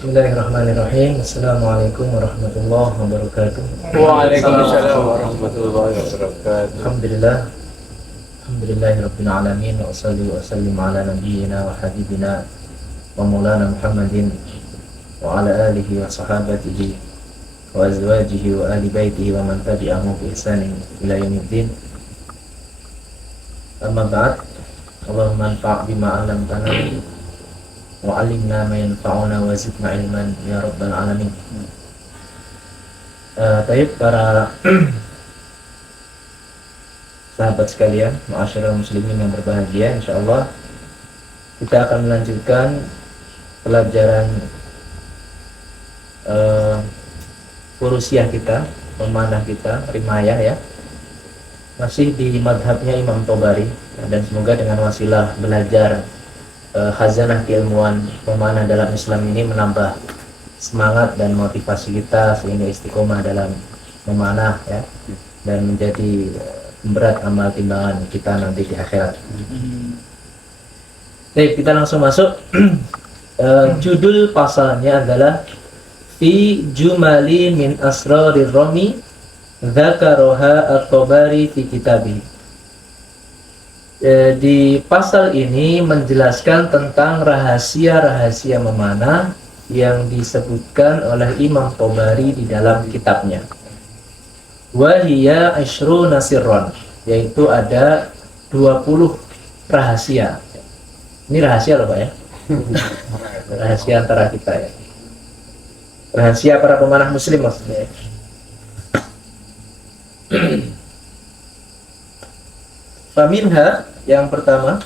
Bismillahirrahmanirrahim. Assalamualaikum warahmatullahi wabarakatuh. Waalaikumsalam warahmatullahi wabarakatuh. Alhamdulillahirabbil alamin wa salli wa sallim ala nabiyyina wa habibina wa maulana Muhammadin wa ala alihi wa sahabatihi wa azwajihi wa ahli baitihi wa man tabi'ahum bi ihsanin ila yaumiddin. Amma ba'd. Allahumma anfa' bima 'allamtana wa 'allimna ma yanfa'una wa zidna ilman ya rabbal alamin. Taib para sahabat sekalian, ma'asyiral muslimin yang berbahagia, insyaallah kita akan melanjutkan pelajaran furusiah kita, pemanah kita, rimayah ya. Masih di madhabnya Imam Tobari, dan semoga dengan wasilah belajar khazanah keilmuan pemanah dalam Islam ini menambah semangat dan motivasi kita sehingga istiqomah dalam memanah ya, dan menjadi berat amal timbangan kita nanti di akhirat. Baik, kita langsung masuk. Judul pasalnya adalah Fi Jumali min Asrarir Rami Dzakaraha At-Tabari fi Kitabi. Di pasal ini menjelaskan tentang rahasia-rahasia memanah yang disebutkan oleh Imam Tabari di dalam kitabnya. Wa hiya asyruna sirran, yaitu ada 20 rahasia. Ini rahasia loh Pak ya. Rahasia antara kita ya. Rahasia para pemanah muslim maksudnya. Faminha, yang pertama,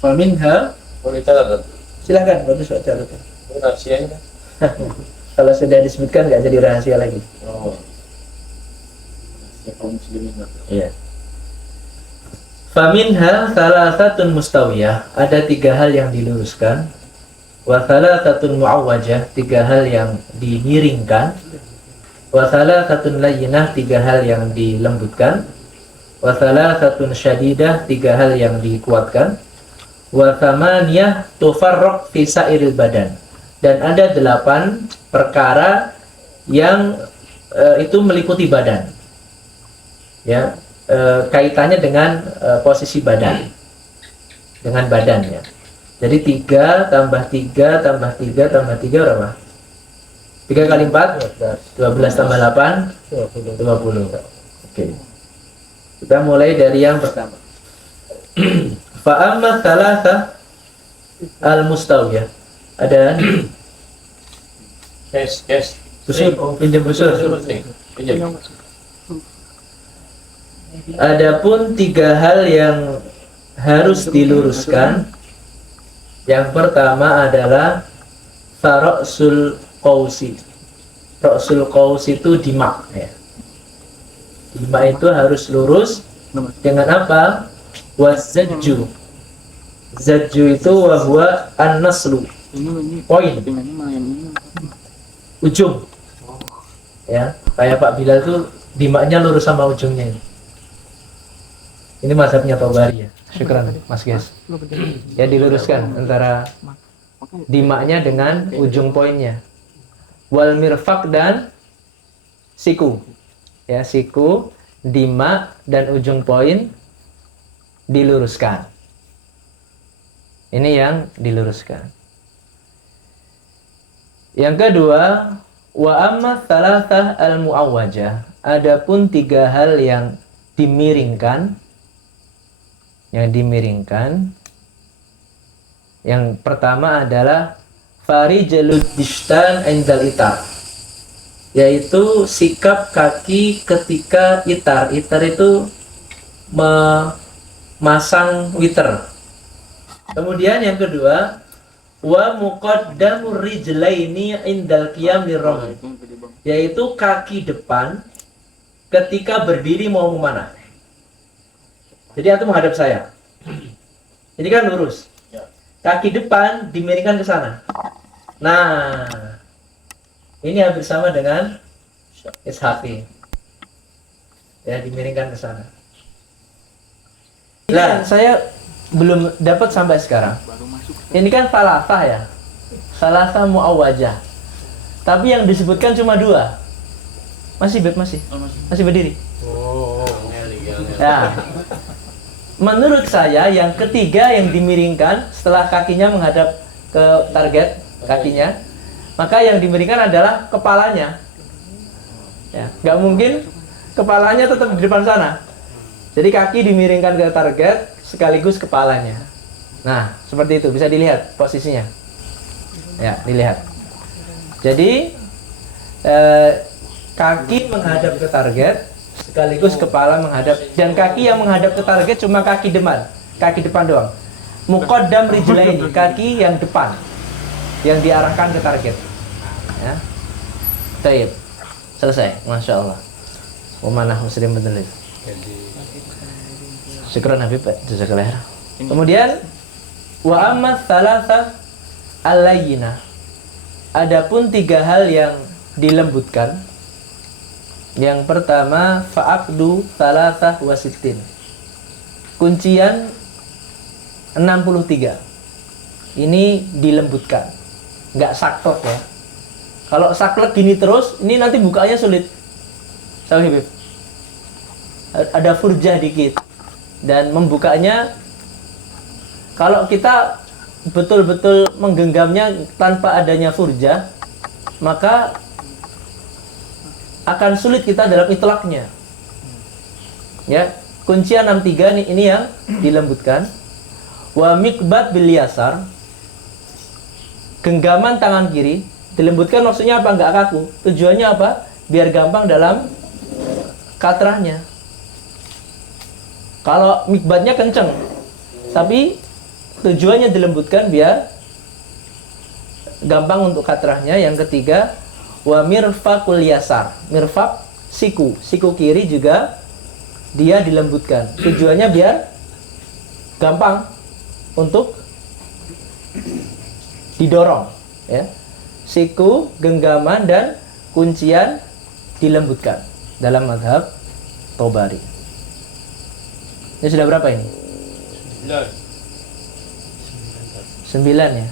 Faminha, Boleh catat? silakan, bagus Pak catat. Ini rahasianya kan? Kalau sudah disebutkan nggak jadi rahasia lagi. Oh. Ya kaum muslimin. Iya. Faminha thalathatun mustawiyah, ada 3 hal yang diluruskan. Wa thalathatun mu'awwajah, 3 hal yang dimiringkan. Wa thalathatun layyinah, 3 hal yang dilembutkan. Wa thalathatun syadidah, 3 hal yang dikuatkan. Wa thamaniyah tufarraq fi sa'iril badan, dan ada 8 perkara yang itu meliputi badan ya, kaitannya dengan posisi badan, dengan badannya. Jadi 3 tambah 3 tambah 3 tambah 3 berapa? 3 kali 4 12 tambah 8 20. Oke. Kita mulai dari yang pertama. Fa amma thalatha al-mustawiyah. Ada Yes. busur, pinjam busur. Pinjam. Adapun 3 hal yang harus diluruskan. Yang pertama adalah Ra'sul Qausi. Ra'sul Qausi itu dimak ya. Dimak itu harus lurus dengan apa? Wazajju. Zajju itu wahwa an-naslu. Poin. Ujung. Ya, kayak Pak Bilal tuh dimaknya lurus sama ujungnya. Ini mazhabnya Tabari ya. Syukran Mas Gies. Ya, diluruskan antara dimaknya dengan ujung poinnya. Wal mirfaq dan siku. Ya, siku, dimak dan ujung poin diluruskan. Ini yang diluruskan. Yang kedua, wa amma thalathah al-mu'awwajah. Adapun 3 hal yang dimiringkan. Yang dimiringkan. Yang pertama adalah farijalud dishtan indal itar, yaitu sikap kaki ketika itar. Itar itu memasang witer. Kemudian yang kedua, wa muqaddamur rijlaini indal qiyam lirrami, yaitu kaki depan ketika berdiri mau memanah. Jadi antum menghadap saya. Ini kan lurus. Kaki depan dimiringkan ke sana. Nah, ini hampir sama dengan ishaqi. Ya, dimiringkan ke sana. Nah, saya belum dapat sampai sekarang. Ini kan salasah ya, salasah muawwajah. Tapi yang disebutkan cuma 2. Masih masih berdiri. Ya. Menurut saya yang ketiga yang dimiringkan setelah kakinya menghadap ke target kakinya, maka yang dimiringkan adalah kepalanya. Ya, nggak mungkin kepalanya tetap di depan sana. Jadi kaki dimiringkan ke target sekaligus kepalanya. Nah, seperti itu bisa dilihat posisinya. Ya, dilihat. Jadi kaki menghadap ke target sekaligus kepala menghadap, dan kaki yang menghadap ke target cuma kaki depan doang. Muqaddam rijlaini, kaki yang depan yang diarahkan ke target. Ya. Baik. Selesai, Masya Allah. Wamanah muslim betul. Syukran Habib, jazakallah khair. Kemudian wa amma thalatha al-layyinah. Adapun 3 hal yang dilembutkan. Yang pertama fa'aqdu thalathah wa sittin. Kuncian 63. Ini dilembutkan. Enggak saklek ya. Kalau saklek gini terus, ini nanti bukanya sulit. Habib. Ada furjah dikit. Dan membukanya, kalau kita betul-betul menggenggamnya tanpa adanya furjah, maka akan sulit kita dalam itlaqnya. Ya, kuncian 63 ini yang dilembutkan. Wa miqbat bil yasar. Genggaman tangan kiri dilembutkan, maksudnya apa? Enggak kaku. Tujuannya apa? Biar gampang dalam katrahnya. Kalau mikbatnya kenceng, tapi tujuannya dilembutkan biar gampang untuk katrahnya. Yang ketiga, wa mirfaqul yasar. Mirfaq siku kiri juga dia dilembutkan. Tujuannya biar gampang untuk didorong, ya. Siku, genggaman dan kuncian dilembutkan dalam mazhab Tobari. Ini sudah berapa ini? 9 ya.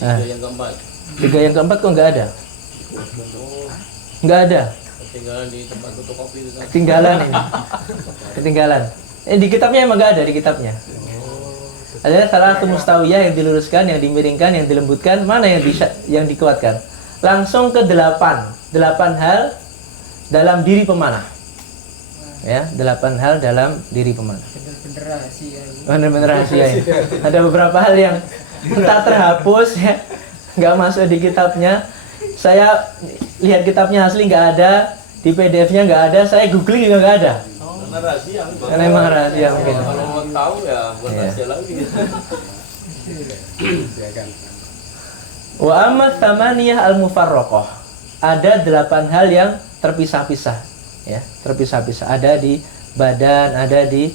Nah, 3 yang keempat kok nggak ada? Nggak ada. Ketinggalan di tempat fotokopi itu. Ketinggalan ini. Ketinggalan. Di kitabnya emang nggak ada di kitabnya. Ada salah satu mustawiyah yang diluruskan, yang dimiringkan, yang dilembutkan. Mana yang dikuatkan? Langsung ke 8 hal dalam diri pemanah. Ya, 8 hal dalam diri pemanah. Bener-bener rahasia ya. Ada beberapa hal yang entah terhapus ya, nggak masuk di kitabnya. Saya lihat kitabnya asli nggak ada, di PDF-nya nggak ada, saya googling juga nggak ada. Karena rahasia. Karena emang rahasia mungkin. Kalau mau tahu ya buat rahasia lagi. Wa amma tsamaniyah al-mufarraqah. Ada 8 hal yang terpisah-pisah, ya, terpisah-pisah. Ada di badan, ada di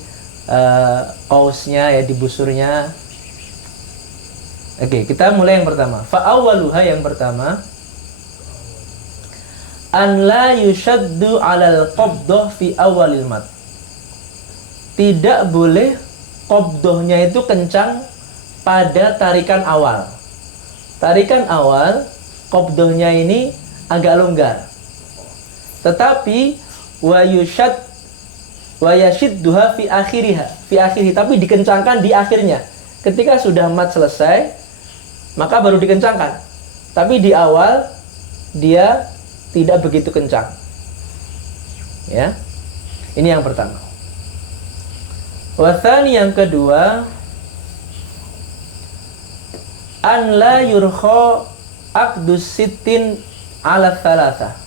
kausnya, ya, di busurnya. Oke, kita mulai yang pertama. Fa awwaluha, yang pertama, an la yushaddu 'alal qabdah fi awalil mat. Tidak boleh qabdahnya itu kencang pada tarikan awal. Tarikan awal qabdahnya ini agak longgar. Tetapi wa yashidduha fi akhirih, tapi dikencangkan di akhirnya. Ketika sudah mat selesai, maka baru dikencangkan. Tapi di awal dia tidak begitu kencang. Ya. Ini yang pertama. Wathani, yang kedua, an la yurkha aqdus sittin ala thalatha.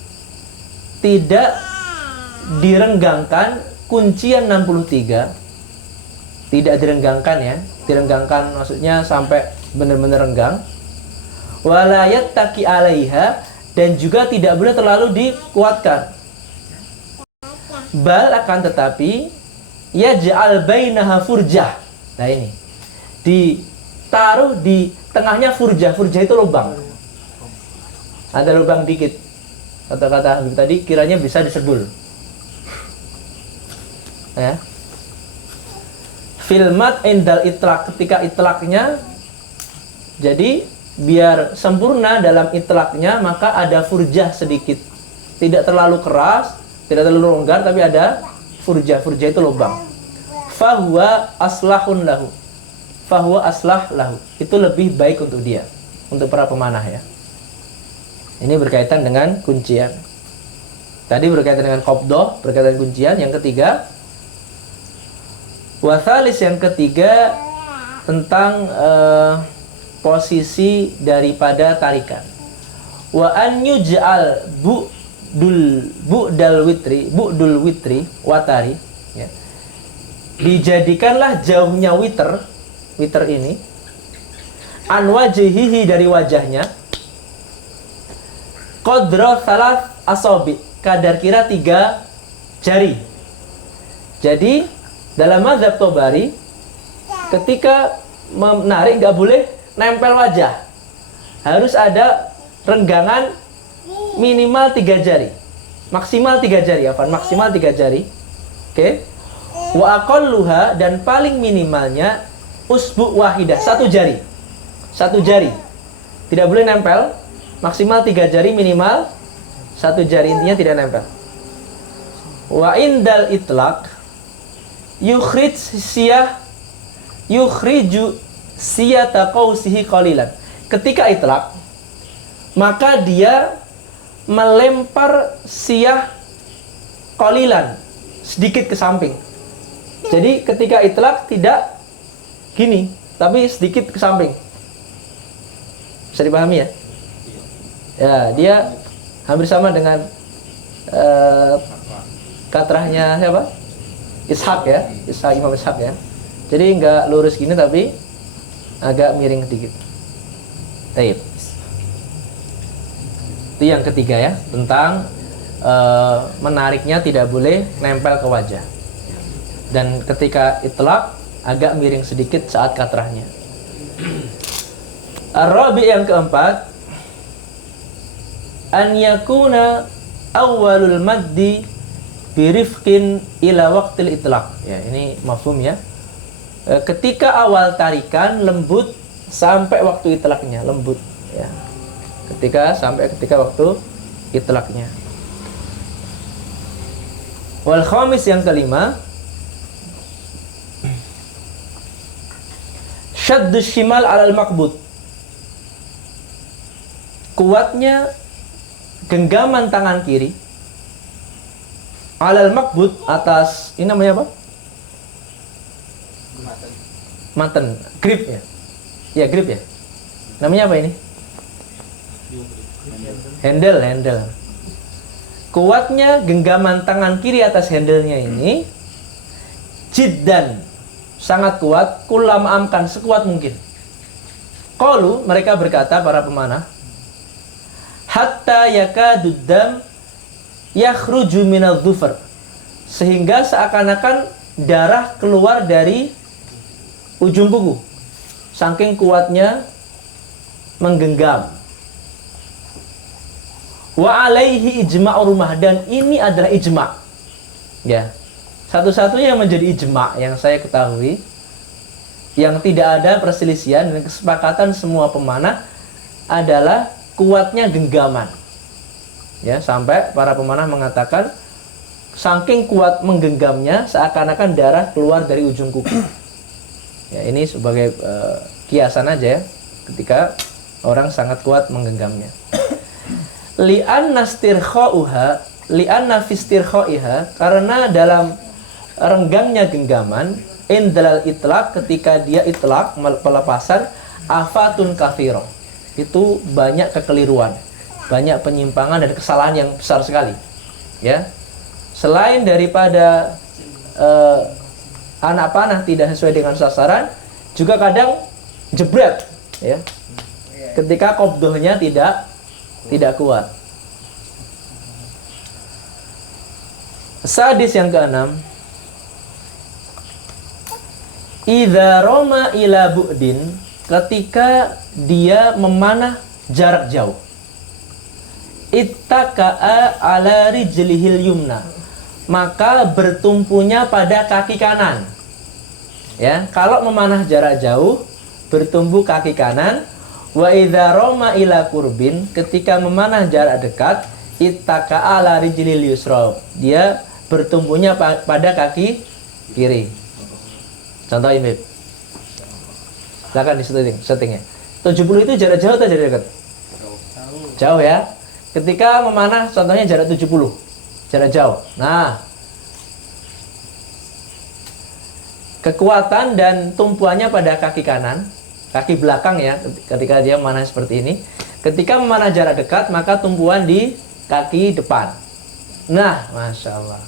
Tidak direnggangkan kuncian 63. Tidak direnggangkan, ya. Direnggangkan maksudnya sampai benar-benar renggang. Wala yattaqi 'alaiha, dan juga tidak boleh terlalu dikuatkan. Bal, akan tetapi, yaj'al bainaha furjah. Nah ini, ditaruh di tengahnya furjah. Furjah itu lubang. Ada lubang dikit. Kata-kata Habib tadi kiranya bisa disebul. ya. Filmat indal itlaq, ketika itlaqnya, jadi biar sempurna dalam itlaqnya maka ada furjah sedikit, tidak terlalu keras, tidak terlalu longgar, tapi ada furjah. Furjah itu lubang. Fahuwa aslahun lahu, fahuwa aslah lahu, itu lebih baik untuk dia, untuk para pemanah ya. Ini berkaitan dengan kuncian. Tadi berkaitan dengan qabdah, berkaitan dengan kuncian. Yang ketiga, wasalis, yang ketiga tentang posisi daripada tarikan. Wa an yuj'al bu'dul witri watari, ya. Dijadikanlah jauhnya witer ini, an wajhihi, dari wajahnya, qadra salas asabi, kadar kira 3 jari. Jadi dalam mazhab Tobari, ketika menarik nggak boleh nempel wajah, harus ada renggangan minimal 3 jari, maksimal 3 jari, maksimal 3 jari. Oke. Wa aqalluha, dan paling minimalnya usbu wahidah, 1 jari. 1 jari. Tidak boleh nempel, maksimal 3 jari, minimal 1 jari, intinya tidak nempel. Wa indal itlaq yukhriju siyata qausihi qalilan. Ketika itlaq, maka dia melempar siyah qalilan, sedikit ke samping. Jadi ketika itlaq tidak gini, tapi sedikit ke samping. Bisa dipahami ya? Ya, dia hampir sama dengan katrahnya siapa? Ishaq ya, Imam Ishaq ya. Jadi nggak lurus gini tapi agak miring sedikit. Taib. Itu yang ketiga ya, tentang menariknya tidak boleh nempel ke wajah. Dan ketika itlaq agak miring sedikit saat katrahnya. Ar-rabi, yang keempat, an yakuna awwalul maddi birifqin ila waqtil itlaq. Ya, ini mafhum ya. Ketika awal tarikan lembut sampai waktu itlaqnya, lembut ya. Ketika waktu itlaqnya. Wal khamis, yang kelima, syaddu shimal alal maqbud. Kuatnya genggaman tangan kiri alal maqbud, atas, ini namanya apa? Maten, grip ya? Ya, grip ya? Namanya apa ini? Handle. Kuatnya genggaman tangan kiri atas handle-nya ini jiddan, sangat kuat, kulam amkan, sekuat mungkin. Qalu, mereka berkata, para pemanah, hatta yakadud dam yakhruju minadh dhufar, sehingga seakan-akan darah keluar dari ujung kuku, saking kuatnya menggenggam. Wa alaihi ijma' rumah, dan ini adalah ijma'. Ya. Satu-satunya yang menjadi ijma' yang saya ketahui, yang tidak ada perselisihan dan kesepakatan semua pemanah, adalah kuatnya genggaman. Ya, sampai para pemanah mengatakan saking kuat menggenggamnya seakan-akan darah keluar dari ujung kuku. Ya, ini sebagai kiasan aja ya, ketika orang sangat kuat menggenggamnya. Li'anna fistirkhaiha, karena dalam renggangnya genggaman, indalal itlaq, ketika dia itlaq, pelepasan, afatun kathiro, itu banyak kekeliruan, banyak penyimpangan dan kesalahan yang besar sekali. Ya, selain daripada anak panah tidak sesuai dengan sasaran, juga kadang jebret, ya, ketika qabdahnya tidak kuat. Sadis, yang keenam, idza roma ila bu'din, ketika dia memanah jarak jauh, ittaka'a ala rijlihil yumna, maka bertumpunya pada kaki kanan. Ya, kalau memanah jarak jauh bertumpu kaki kanan. Wa idza rama ila qurbin, ketika memanah jarak dekat, ittaka'a ala rijlil yusra, dia bertumpunya pada kaki kiri. Contoh ini. Silakan di settingnya. 70 itu jarak jauh atau jarak dekat? Jauh ya. Ketika memanah contohnya jarak 70. Jarak jauh. Nah, kekuatan dan tumpuannya pada kaki kanan, kaki belakang ya, ketika dia memanah seperti ini. Ketika memanah jarak dekat, maka tumpuan di kaki depan. Nah, Masya Allah.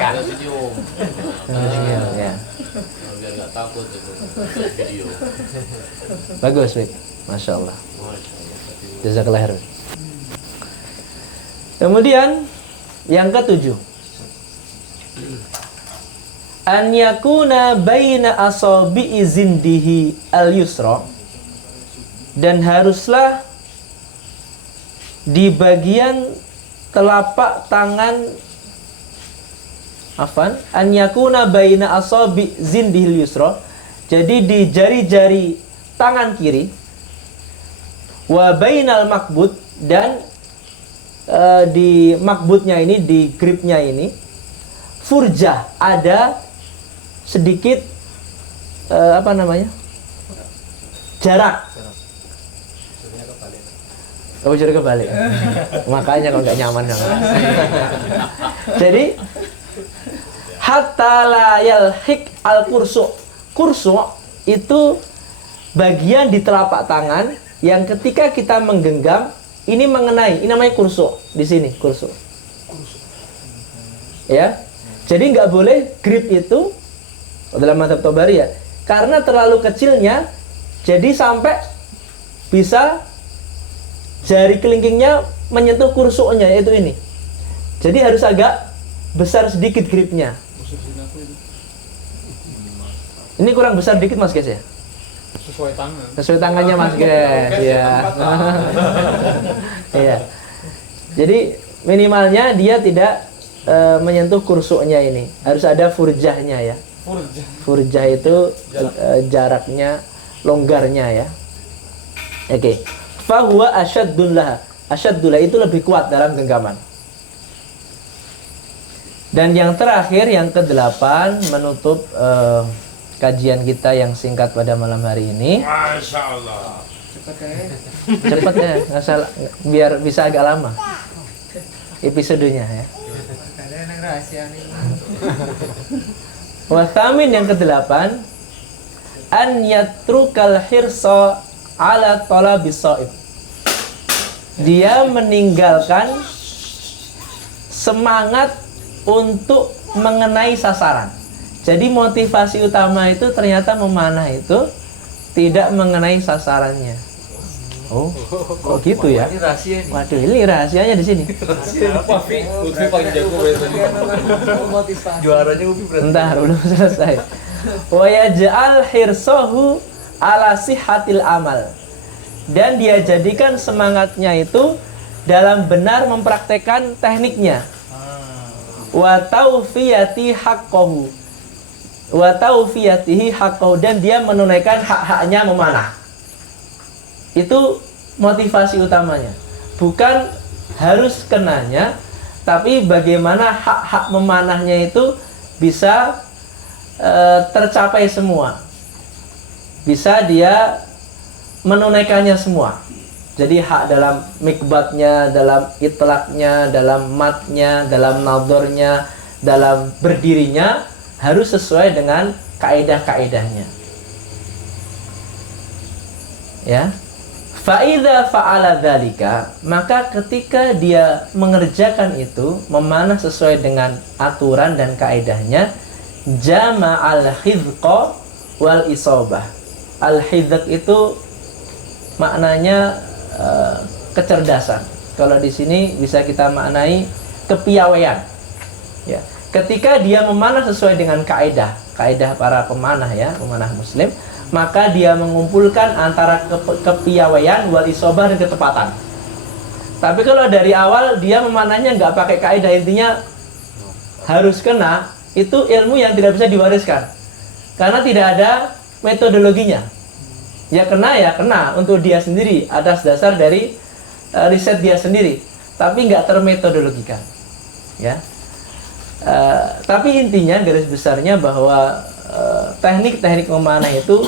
Ada senyum. Ya. Biar nggak takut itu video. Bagus, Wik. Masya Allah. Jazakallah khair. Kemudian yang ketujuh, an yakuna baina asabi'i zindihi al-yusra, dan haruslah di bagian telapak tangan an yakuna baina asabi zindihi al-yusra, jadi di jari-jari tangan kiri, wa bainal makbud, dan di makbutnya ini, di gripnya ini, furjah, ada sedikit jarak. Oh, jadi kebalik. Makanya kalau nggak nyaman jadi hatta la yalhik al kursu. Kursu itu bagian di telapak tangan yang ketika kita menggenggam ini mengenai, ini namanya kursu di sini, kursu. Ya. Jadi nggak boleh grip itu dalam mazhab Tobari ya, karena terlalu kecilnya, jadi sampai bisa jari kelingkingnya menyentuh kursunya, yaitu ini. Jadi harus agak besar sedikit gripnya. Ini kurang besar dikit Mas guys ya. Sesuai tangan. Sesuai tangannya Mas guys ya. Iya. Jadi minimalnya dia tidak menyentuh kursunya ini. Harus ada furjahnya ya. Furjah itu jaraknya, longgarnya ya. Oke. Fahuwa asyaddullah. Asyaddullah itu lebih kuat dalam genggaman. Dan yang terakhir, yang ke-8, menutup kajian kita yang singkat pada malam hari ini. Masya Allah. Cepat ya, nggak salah, biar bisa agak lama episodenya ya. Wathamin, yang ke-8, an yatrukal hirsa ala talabis shaib. Dia meninggalkan semangat untuk mengenai sasaran. Jadi motivasi utama itu ternyata memanah itu tidak mengenai sasarannya. Oh, kok gitu ya? Ini rahasia nih. Waduh, ini rahasianya di sini. Apa, Fi? Upi paling jago biasanya. Juaranya Upi berarti. Bentar, belum selesai. Wa yaj'al hirsahu ala sihhatil amal. Dan dia jadikan semangatnya itu dalam benar mempraktekkan tekniknya. Wa tawfiyati haqqahu. Wa tawfiyatihi haqqahu, dan dia menunaikan hak-haknya memanah. Itu motivasi utamanya. Bukan harus kenanya, tapi bagaimana hak-hak memanahnya itu bisa tercapai semua. Bisa dia menunaikannya semua. Jadi hak dalam mikbatnya, dalam itlaknya, dalam matnya, dalam nadornya, dalam berdirinya harus sesuai dengan kaidah-kaidahnya. Ya. Fa'idha fa'ala dzalika, maka ketika dia mengerjakan itu, memanah sesuai dengan aturan dan kaidahnya, jama'al hidqa wal isobah. Al-hidq itu maknanya kecerdasan. Kalau di sini bisa kita maknai kepiawaian. Ya. Ketika dia memanah sesuai dengan kaidah para pemanah ya, pemanah muslim, maka dia mengumpulkan antara kepiawaian wal isobah dan ketepatan. Tapi kalau dari awal dia memanahnya nggak pakai kaidah, intinya harus kena, itu ilmu yang tidak bisa diwariskan karena tidak ada metodologinya. Ya kena untuk dia sendiri atas dasar dari riset dia sendiri, tapi nggak termetodologikan, ya. Tapi intinya garis besarnya bahwa teknik-teknik memanah itu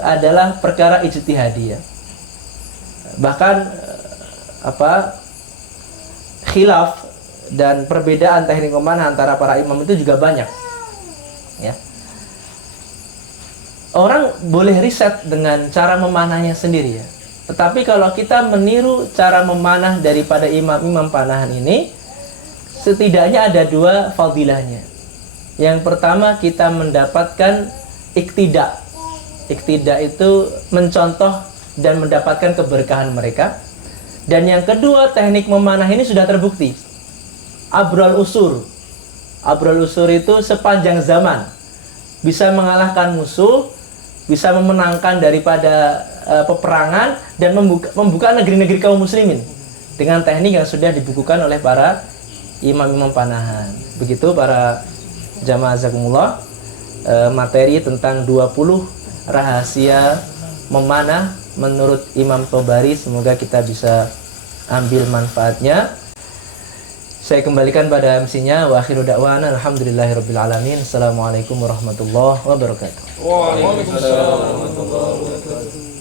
adalah perkara ijtihadi, ya. Bahkan khilaf dan perbedaan teknik memanah antara para imam itu juga banyak, ya. Orang boleh riset dengan cara memanahnya sendiri, ya. Tetapi kalau kita meniru cara memanah daripada imam-imam panahan ini, setidaknya ada dua fadilahnya. Yang pertama, kita mendapatkan iktida. Iktida itu mencontoh dan mendapatkan keberkahan mereka. Dan yang kedua, teknik memanah ini sudah terbukti. Abrul usur. Abrul usur itu sepanjang zaman bisa mengalahkan musuh, bisa memenangkan daripada peperangan, dan membuka negeri-negeri kaum muslimin dengan teknik yang sudah dibukukan oleh para imam-imam panahan. Begitu para jamaah azakumullah, materi tentang 20 rahasia memanah menurut Imam Tobari. Semoga kita bisa ambil manfaatnya. Saya kembalikan pada MC-nya. Wa akhiru da'wana alhamdulillahirabbil alamin. Assalamualaikum warahmatullahi wabarakatuh. Waalaikumsalam warahmatullahi wabarakatuh.